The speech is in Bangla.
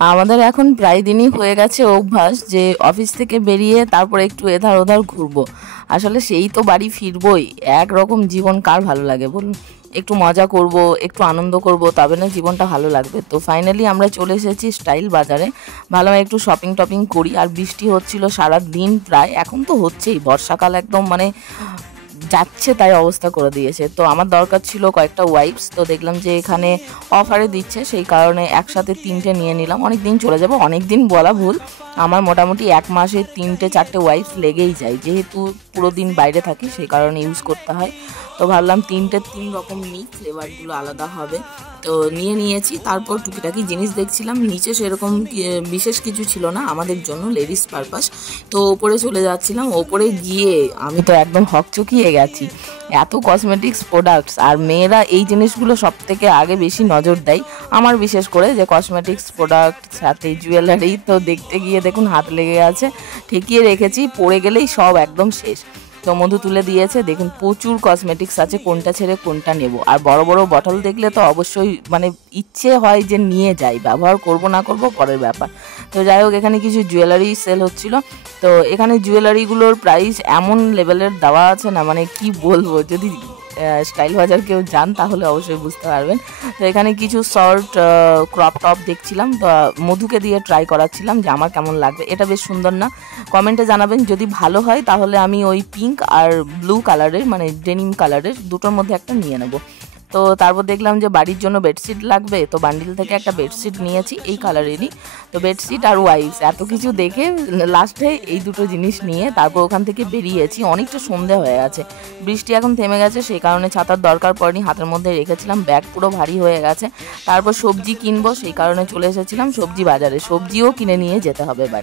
আমাদের এখন প্রায় দিনই হয়ে গেছে অভ্যাস যে অফিস থেকে বেরিয়ে তারপরে একটু এধার ওধার ঘুরবো। আসলে সেই তো বাড়ি ফিরবই, একরকম জীবন কার ভালো লাগে বলুন? একটু মজা করব, একটু আনন্দ করব, তবে না জীবনটা ভালো লাগবে। তো ফাইনালি আমরা চলে এসেছি স্টাইল বাজারে, ভালোভাবে একটু শপিং টপিং করি। আর বৃষ্টি হচ্ছিল সারা দিন প্রায়, এখন তো হচ্ছেই, বর্ষাকাল একদম মানে যাচ্ছে তাই অবস্থা করে দিয়েছে। তো আমার দরকার ছিল কয়েকটা ওয়াইপস, তো দেখলাম যে এখানে অফারে দিচ্ছে, সেই কারণে একসাথে 3টে নিয়ে নিলাম। অনেক দিন চলে যাবে, অনেক দিন বলা ভুল, আমার মোটামুটি 1 মাসে 3-4টে ওয়াইপস লেগেই যায়, যেহেতু পুরো দিন বাইরে থাকি সেই কারণে ইউজ করতে হয়। তো ভাবলাম 3 রকম নিই, ফ্লেভারগুলো আলাদা হবে। তো নিয়েছি। তারপর টুকিটাকি জিনিস দেখছিলাম, নিচে সেরকম বিশেষ কিছু ছিল না আমাদের জন্য, লেডিস পারপাস। তো ওপরে চলে যাচ্ছিলাম, ওপরে গিয়ে আমি তো একদম হকচকিয়ে গেছি, এত কসমেটিক্স প্রোডাক্টস। আর মেয়েরা এই জিনিসগুলো সব থেকে আগে বেশি নজর দেয়, আমার বিশেষ করে, যে কসমেটিক্স প্রোডাক্ট সাথে জুয়েলারি। তো দেখতে গিয়ে দেখুন হাত লেগে আছে, ঠেকিয়ে রেখেছি, পড়ে গেলেই সব একদম শেষ। তো মধু তুলে দিয়েছে, দেখুন প্রচুর কসমেটিক্স আছে, কোনটা ছেড়ে কোনটা নেব। আর বড় বড় বটল দেখলে তো অবশ্যই মানে ইচ্ছে হয় যে নিয়ে যাই, ব্যবহার করব না করব পরের ব্যাপার। তো যাই হোক, এখানে কিছু জুয়েলারি সেল হচ্ছিল। তো এখানে জুয়েলারিগুলোর প্রাইস এমন লেভেলের দেওয়া আছে না, মানে কি বলবো, যদি স্টাইল বাজার কেউ যান তাহলে অবশ্যই বুঝতে পারবেন। তো এখানে কিছু শর্ট ক্রপ টপ দেখছিলাম, তো মধুকে দিয়ে ট্রাই করাচ্ছিলাম যে আমার কেমন লাগবে। এটা বেশ সুন্দর না? কমেন্টে জানাবেন, যদি ভালো হয় তাহলে আমি ওই পিঙ্ক আর ব্লু কালারের, মানে ডেনিম কালারের দুটোর মধ্যে একটা নিয়ে নেব। তো তারপর দেখলাম যে বাড়ির জন্য বেডশিট লাগবে, তো বান্ডিল থেকে একটা বেডশিট নিয়েছি এই কালারেরই। তো বেডশিট আর ওয়াইপস এত কিছু দেখে লাস্টে এই দুটো জিনিস নিয়ে তারপর ওখান থেকে বেরিয়েছি। অনেকটা সন্ধে হয়ে গেছে, বৃষ্টি এখন থেমে গেছে, সেই কারণে ছাতার দরকার পড়েনি, হাতের মধ্যে রেখেছিলাম, ব্যাগ পুরো ভারী হয়ে গেছে। তারপর সবজি কিনবো, সেই কারণে চলে এসেছিলাম সবজি বাজারে, সবজিও কিনে নিয়ে যেতে হবে বাড়ি।